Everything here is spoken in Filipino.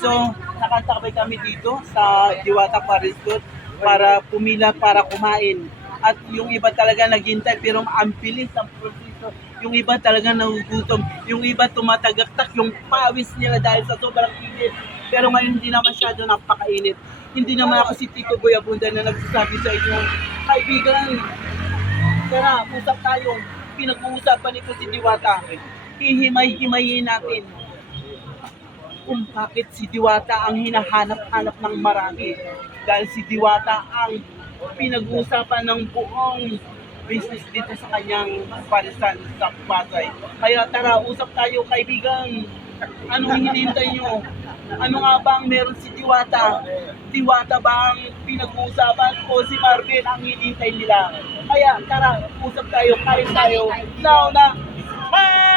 So, nakasakay kami dito sa Diwata Paris Food para pumila para kumain. At yung iba talaga naghintay pero ang bilis ang proseso. Yung iba talaga nagugutom. Yung iba tumatagaktak yung pawis nila dahil sa sobrang init. Pero ngayon hindi na masyado napakainit. Hindi naman ako si Tito Boy Abunda na nagsasabi sa inyo, kaibigan, tara, usap tayo. Pinag-uusapan ito si Diwata. Hihimay-himayin natin kung bakit si Diwata ang hinahanap-hanap ng marami. Dahil si Diwata ang pinag-uusapan ng buong business dito sa kanyang parisan sa Pasay. Kaya tara, usap tayo kaibigan. Anong hinihintay nyo? Ano nga ba ang meron si Diwata? Diwata ba ang pinag-uusapan o si Marvin ang hinihintay nila? Kaya tara, usap tayo, kain tayo. Now na! Ah!